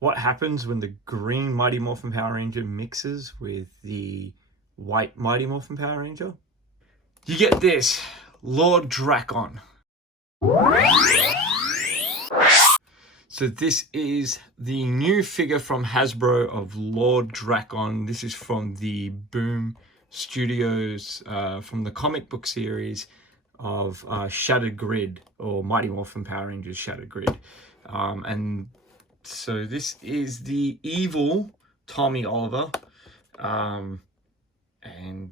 what happens when the green Mighty Morphin Power Ranger mixes with the white Mighty Morphin Power Ranger? You get this, Lord Drakkon. So this is the new figure from Hasbro of Lord Drakkon. This is from the Boom Studios, from the comic book series of Shattered Grid, or Mighty Morphin Power Rangers Shattered Grid. And so this is the evil Tommy Oliver, and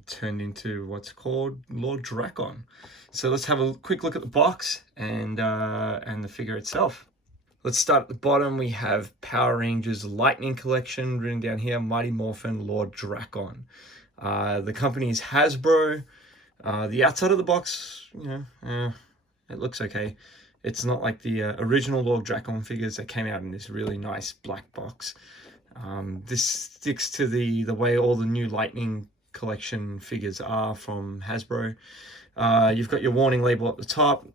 turned into what's called Lord Drakkon. So let's have a quick look at the box and the figure itself. Let's start at the bottom. We have Power Rangers Lightning Collection written down here, Mighty Morphin Lord Drakkon. The company is Hasbro. The outside of the box, it looks okay. It's not like the original Lord Drakkon figures that came out in this really nice black box. This sticks to the way all the new Lightning Collection figures are from Hasbro. You've got your warning label at the top.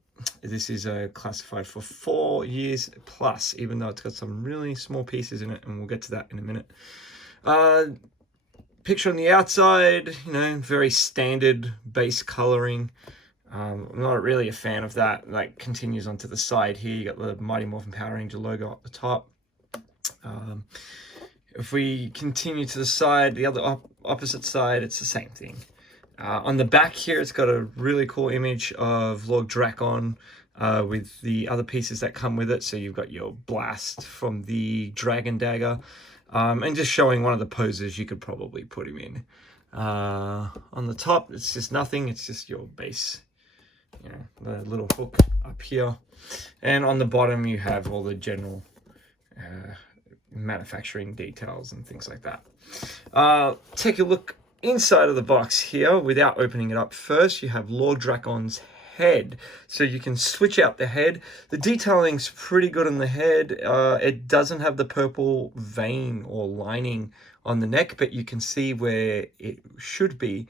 This is classified for 4 years plus, even though it's got some really small pieces in it, and we'll get to that in a minute. Picture on the outside, very standard base coloring. I'm not really a fan of that. That continues onto the side here. You got the Mighty Morphin Power Ranger logo at the top. If we continue to the side, the other opposite side, it's the same thing. On the back here, it's got a really cool image of Lord Drakkon with the other pieces that come with it. So you've got your blast from the Dragon Dagger, and just showing one of the poses you could probably put him in. On the top, it's just nothing. It's just your base, the little hook up here. And on the bottom, you have all the general manufacturing details and things like that. Take a look inside of the box here without opening it up. First, you have Lord Drakkon's head, so you can switch out the head. The detailing's pretty good on the head. It doesn't have the purple vein or lining on the neck, but you can see where it should be.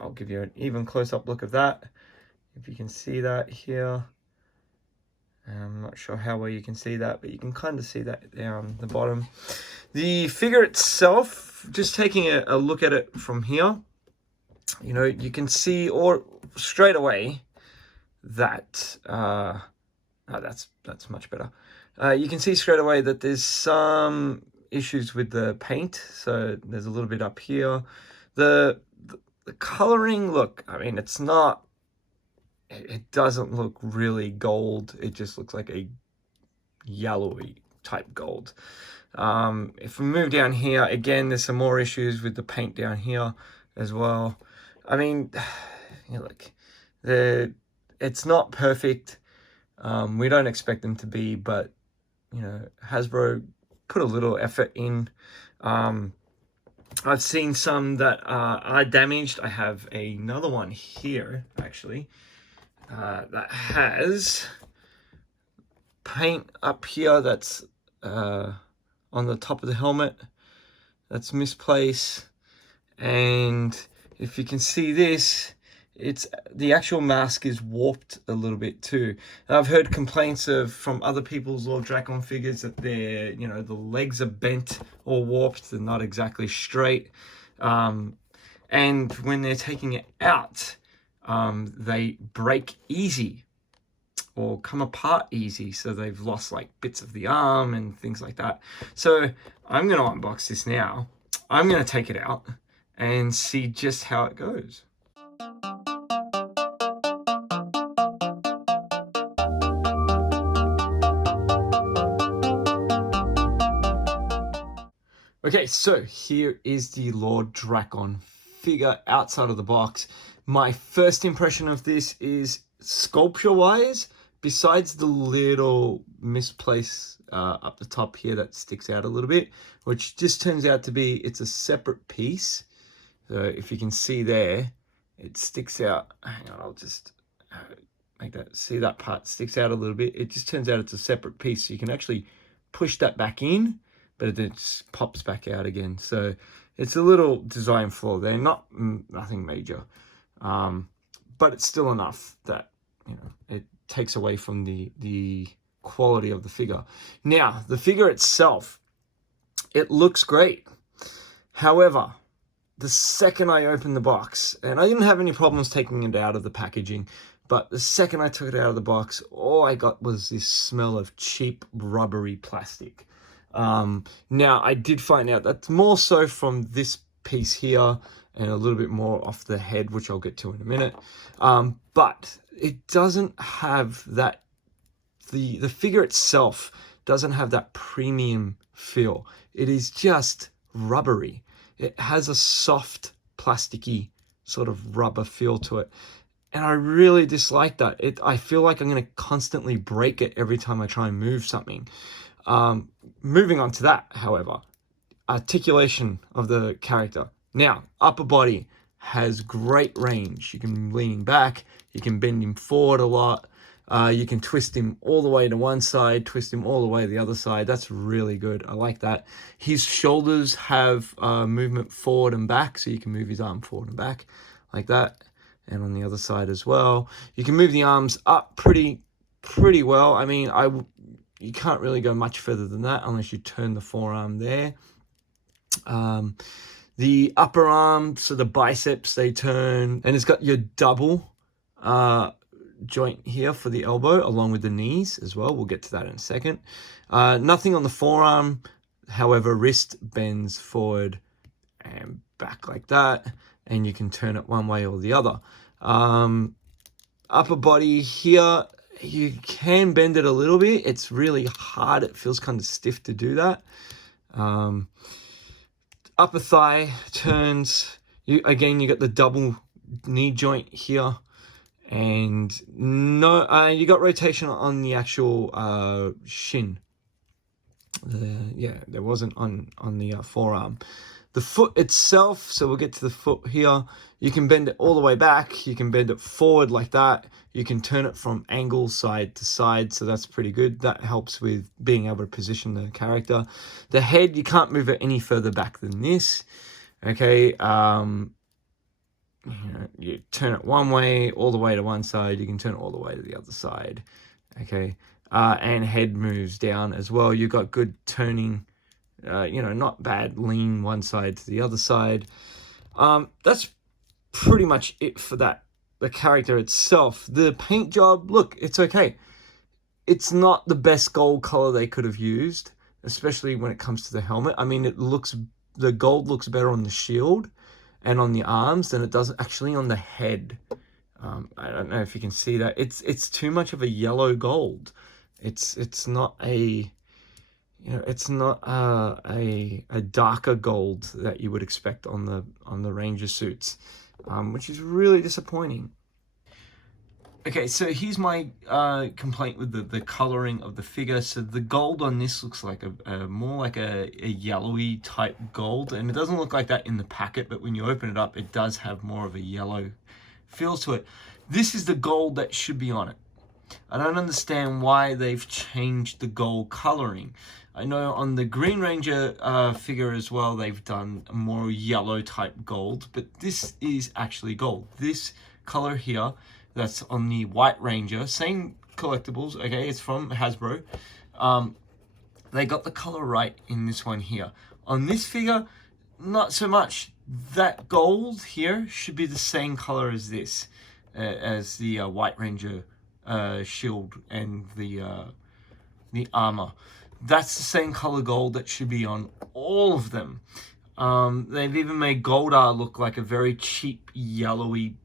I'll give you an even close-up look of that, if you can see that here. I'm not sure how well you can see that, but you can kind of see that there on the bottom. The figure itself, just taking a look at it from here, you can see straight away that that's much better. You can see straight away that there's some issues with the paint. So there's a little bit up here. The coloring, look, I mean, it's not. It doesn't look really gold. It just looks like a yellowy type gold. If we move down here, again, there's some more issues with the paint down here as well. I mean, look, it's not perfect. We don't expect them to be, but, Hasbro put a little effort in. I've seen some that are damaged. I have another one here, actually. That has paint up here that's on the top of the helmet that's misplaced, and if you can see this, the actual mask is warped a little bit too. And I've heard complaints from other people's Lord Drakkon figures that the legs are bent or warped. They're not exactly straight, and when they're taking it out, they break easy or come apart easy. So they've lost like bits of the arm and things like that. So I'm going to unbox this now. I'm going to take it out and see just how it goes. Okay, so here is the Lord Drakkon figure outside of the box. My first impression of this is, sculpture-wise, besides the little misplaced up the top here that sticks out a little bit, which just turns out to be, it's a separate piece. So if you can see there, it sticks out. Hang on, I'll just make that, see that part sticks out a little bit. It just turns out it's a separate piece. So you can actually push that back in, but it just pops back out again. So it's a little design flaw there, nothing major. But it's still enough that, it takes away from the quality of the figure. Now, the figure itself, It looks great. However, the second I opened the box, and I didn't have any problems taking it out of the packaging, but the second I took it out of the box, all I got was this smell of cheap rubbery plastic. Now, I did find out that's more so from this piece here and a little bit more off the head, which I'll get to in a minute. But it doesn't have that, the figure itself doesn't have that premium feel. It is just rubbery. It has a soft, plasticky sort of rubber feel to it. And I really dislike that. I feel like I'm going to constantly break it every time I try and move something. Moving on to that, however, articulation of the character. Now, upper body has great range. You can lean him back. You can bend him forward a lot. You can twist him all the way to one side, twist him all the way to the other side. That's really good. I like that. His shoulders have movement forward and back, so you can move his arm forward and back like that. And on the other side as well. You can move the arms up pretty well. I mean, you can't really go much further than that unless you turn the forearm there. The upper arm, so the biceps, they turn, and it's got your double joint here for the elbow, along with the knees as well. We'll get to that in a second. Nothing on the forearm. However, wrist bends forward and back like that, and you can turn it one way or the other. Upper body here, you can bend it a little bit. It's really hard. It feels kind of stiff to do that. Upper thigh turns. You got the double knee joint here, and you got rotation on the actual shin. There wasn't on the forearm. The foot itself, so we'll get to the foot here. You can bend it all the way back. You can bend it forward like that. You can turn it from angle side to side, so that's pretty good. That helps with being able to position the character. The head, you can't move it any further back than this. Okay, you turn it one way, all the way to one side. You can turn it all the way to the other side. Okay, and head moves down as well. You've got good turning. Not bad lean one side to the other side. That's pretty much it for that. The character itself, the paint job, look, it's okay. It's not the best gold color they could have used, especially when it comes to the helmet. I mean, the gold looks better on the shield and on the arms than it does actually on the head. I don't know if you can see that. It's too much of a yellow gold. It's not a a darker gold that you would expect on the Ranger suits, which is really disappointing. Okay, so here's my complaint with the coloring of the figure. So the gold on this looks like more like a yellowy type gold, and it doesn't look like that in the packet, but when you open it up, it does have more of a yellow feel to it. This is the gold that should be on it. I don't understand why they've changed the gold coloring. I know on the Green Ranger figure as well, they've done a more yellow type gold, but this is actually gold. This color here, that's on the White Ranger, same collectibles, okay, it's from Hasbro. They got the color right in this one here. On this figure, not so much. That gold here should be the same color as this, as the White Ranger shield and the armor. That's the same color gold that should be on all of them. They've even made Goldar look like a very cheap, yellowy,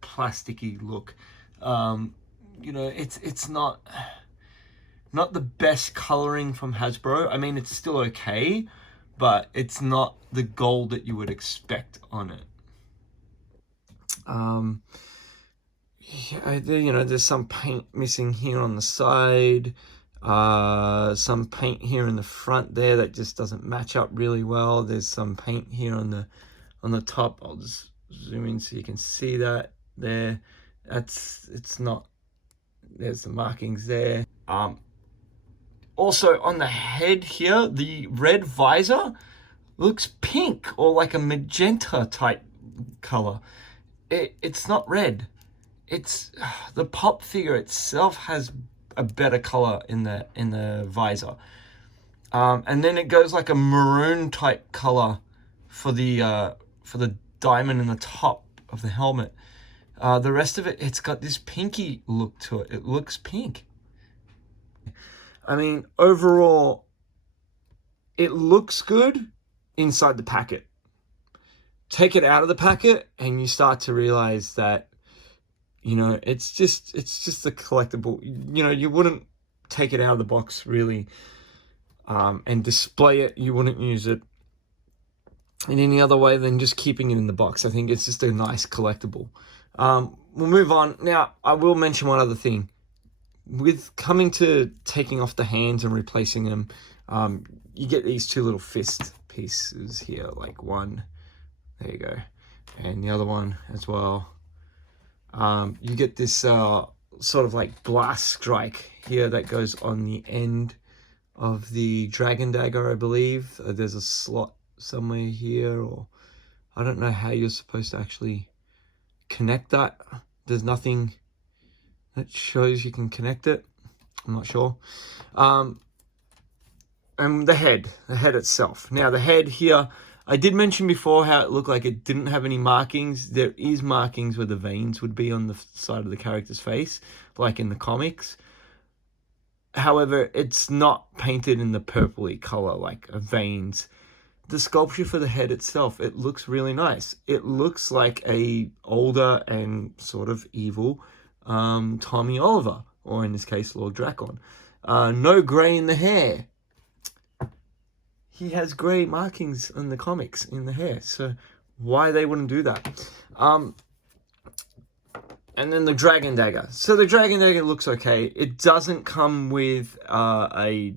plasticky look. It's not the best coloring from Hasbro. I mean, it's still okay, but it's not the gold that you would expect on it. There's some paint missing here on the side. Some paint here in the front there that just doesn't match up really well. There's some paint here on the top. I'll just zoom in so you can see that there. It's not. There's the markings there. Also on the head here, the red visor looks pink or like a magenta type color. It's not red. It's the pop figure itself has a better color in the visor. And then it goes like a maroon type color for the diamond in the top of the helmet. The rest of it, it's got this pinky look to it. It looks pink. I mean, overall, it looks good inside the packet. Take it out of the packet and you start to realize that, you know, it's just a collectible. You know, you wouldn't take it out of the box really and display it. You wouldn't use it in any other way than just keeping it in the box. I think it's just a nice collectible. We'll move on. Now, I will mention one other thing. With coming to taking off the hands and replacing them, you get these two little fist pieces here, like one, there you go, and the other one as well. You get this sort of like blast strike here that goes on the end of the dragon dagger, I believe. There's a slot somewhere here, or I don't know how you're supposed to actually connect that. There's nothing that shows you can connect it. I'm not sure. And the head itself. Now the head here, I did mention before how it looked like it didn't have any markings. There is markings where the veins would be on the side of the character's face, like in the comics. However, it's not painted in the purpley color like veins. The sculpture for the head itself, it looks really nice. It looks like a older and sort of evil Tommy Oliver, or in this case, Lord Drakkon. No grey in the hair. He has grey markings in the comics in the hair, so why they wouldn't do that? And then the dragon dagger. So the dragon dagger looks okay. It doesn't come with a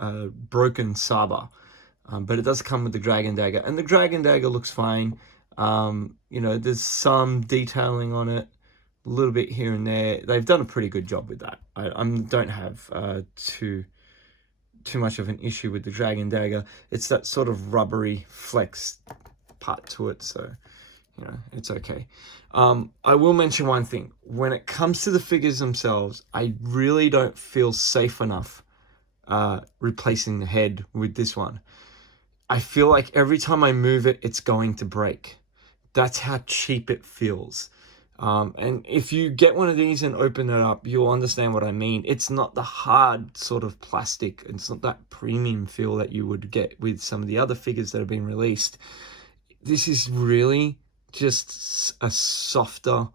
broken saber, but it does come with the dragon dagger, and the dragon dagger looks fine. You know, there's some detailing on it, a little bit here and there. They've done a pretty good job with that. I don't have too much of an issue with the dragon dagger. It's that sort of rubbery flex part to it, so you know, it's okay. I will mention one thing. When it comes to the figures themselves, I really don't feel safe enough replacing the head with this one. I feel like every time I move it, it's going to break. That's how cheap it feels. And if you get one of these and open it up, you'll understand what I mean. It's not the hard sort of plastic. It's not that premium feel that you would get with some of the other figures that have been released. This is really just a softer,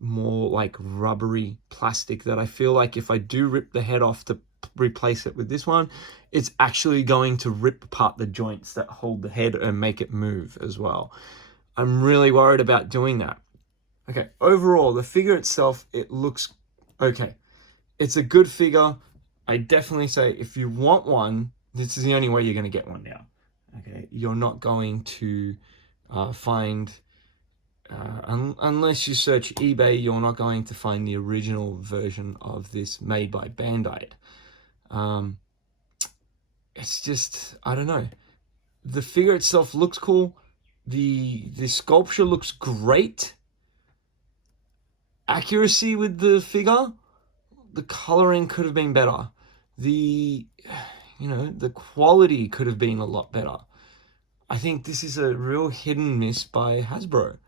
more like rubbery plastic that I feel like if I do rip the head off to replace it with this one, it's actually going to rip apart the joints that hold the head and make it move as well. I'm really worried about doing that. Okay, overall, the figure itself, it looks okay. It's a good figure. I definitely say if you want one, this is the only way you're going to get one now. Okay, you're not going to find, unless you search eBay, you're not going to find the original version of this made by Bandai. It's just, I don't know. The figure itself looks cool. The sculpture looks great. Accuracy with the figure, the coloring could have been better. The quality could have been a lot better. I think this is a real hit and miss by Hasbro,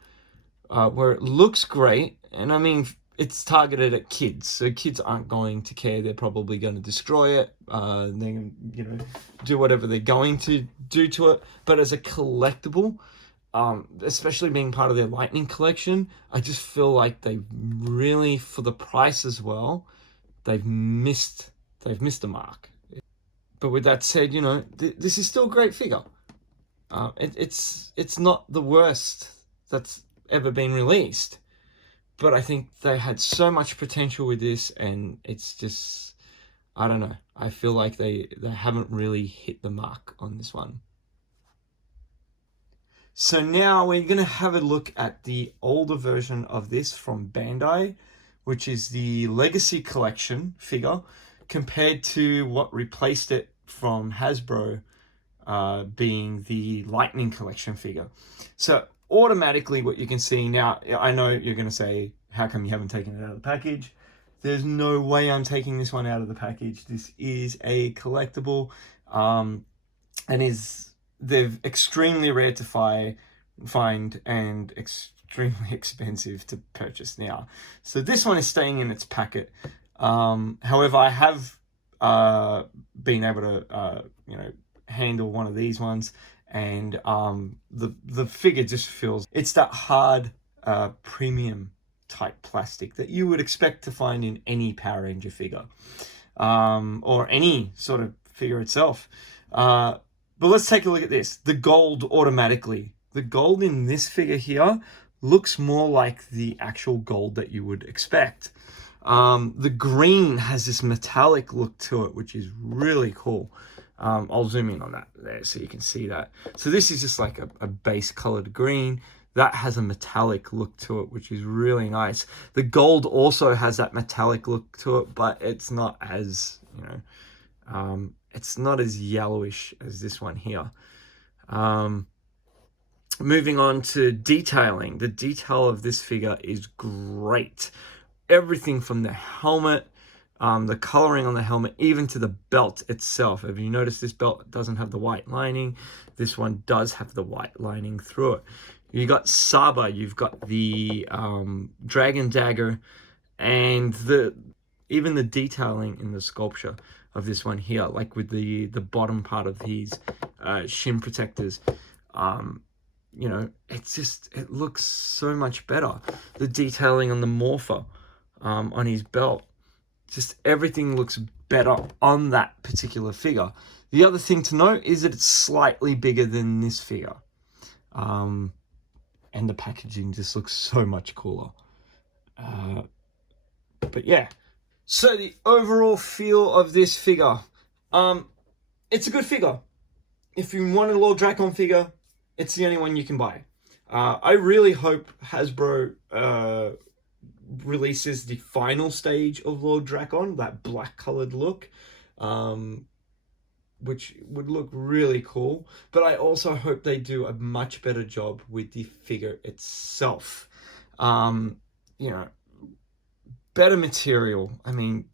where it looks great, and I mean, it's targeted at kids, so kids aren't going to care. They're probably going to destroy it. They're going to, do whatever they're going to do to it. But as a collectible, especially being part of their Lightning collection, I just feel like they really, for the price as well, they've missed the mark. But with that said, this is still a great figure. It's not the worst that's ever been released, but I think they had so much potential with this, and it's just, I don't know. I feel like they haven't really hit the mark on this one. So now we're going to have a look at the older version of this from Bandai, which is the Legacy Collection figure, compared to what replaced it from Hasbro, being the Lightning Collection figure. So automatically what you can see now, I know you're going to say, how come you haven't taken it out of the package? There's no way I'm taking this one out of the package. This is a collectible. and they're extremely rare to find and extremely expensive to purchase now. So this one is staying in its packet. However, I have been able to handle one of these ones, and the figure just feels, it's that hard premium type plastic that you would expect to find in any Power Ranger figure, or any sort of figure itself. But let's take a look at this. The gold automatically. The gold in this figure here looks more like the actual gold that you would expect. The green has this metallic look to it, which is really cool. I'll zoom in on that there so you can see that. So this is just like a base colored green. That has a metallic look to it, which is really nice. The gold also has that metallic look to it, but it's not as, it's not as yellowish as this one here. Moving on to detailing. The detail of this figure is great. Everything from the helmet, the coloring on the helmet, even to the belt itself. If you notice, this belt doesn't have the white lining. This one does have the white lining through it. You got Saba, you've got the dragon dagger, and even the detailing in the sculpture of this one here, like with the bottom part of these shin protectors. It looks so much better. The detailing on the Morpher, on his belt, just everything looks better on that particular figure. The other thing to note is that it's slightly bigger than this figure. And the packaging just looks so much cooler. But yeah. So the overall feel of this figure, it's a good figure. If you want a Lord Drakkon figure, it's the only one you can buy. I really hope Hasbro releases the final stage of Lord Drakkon, that black colored look, which would look really cool. But I also hope they do a much better job with the figure itself. Better material. I mean,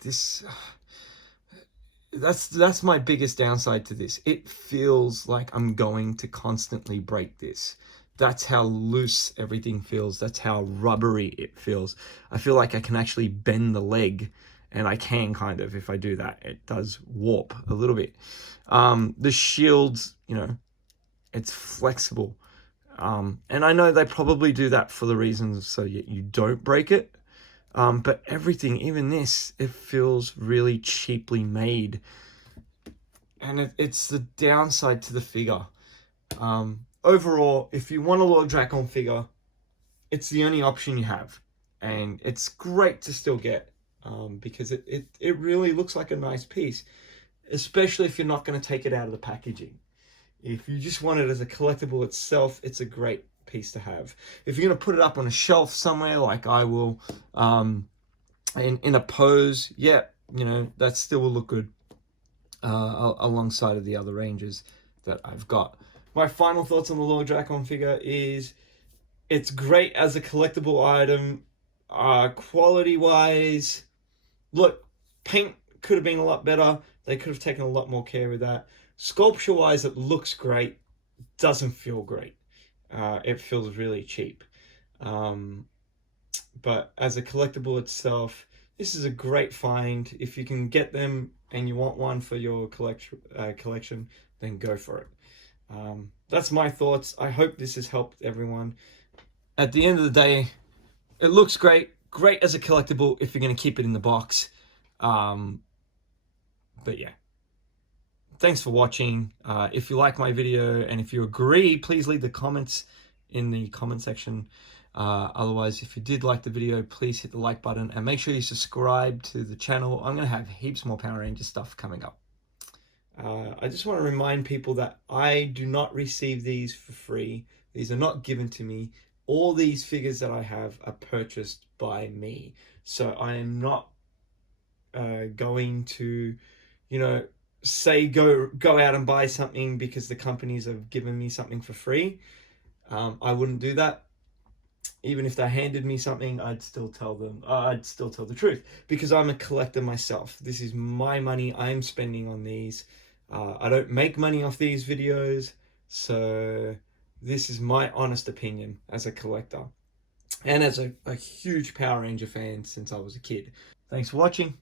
that's my biggest downside to this. It feels like I'm going to constantly break this. That's how loose everything feels. That's how rubbery it feels. I feel like I can actually bend the leg, and I can kind of, if I do that. It does warp a little bit. The shields, it's flexible. And I know they probably do that for the reasons so you don't break it. But everything, even this, it feels really cheaply made. And it's the downside to the figure. Overall, if you want a Lord Drakkon figure, it's the only option you have. And it's great to still get, because it really looks like a nice piece, especially if you're not going to take it out of the packaging. If you just want it as a collectible itself, it's a great piece to have. If you're going to put it up on a shelf somewhere, like I will, in a pose, that still will look good alongside of the other Rangers that I've got. My final thoughts on the Lord Drakkon figure is it's great as a collectible item. Quality wise, look, paint could have been a lot better. They could have taken a lot more care with that. Sculpture wise, it looks great. Doesn't feel great. It feels really cheap. But as a collectible itself, this is a great find. If you can get them and you want one for your collection, then go for it. That's my thoughts. I hope this has helped everyone. At the end of the day, it looks great as a collectible if you're going to keep it in the box. But yeah, thanks for watching. If you like my video and if you agree, please leave the comments in the comment section. Otherwise, if you did like the video, please hit the like button and make sure you subscribe to the channel. I'm going to have heaps more Power Ranger stuff coming up. I just want to remind people that I do not receive these for free. These are not given to me. All these figures that I have are purchased by me. So I am not going to, say go out and buy something because the companies have given me something for free. I wouldn't do that. Even if they handed me something, I'd still tell them. I'd still tell the truth because I'm a collector myself. This is my money I'm spending on these. I don't make money off these videos, so this is my honest opinion as a collector and as a huge Power Ranger fan since I was a kid. Thanks for watching.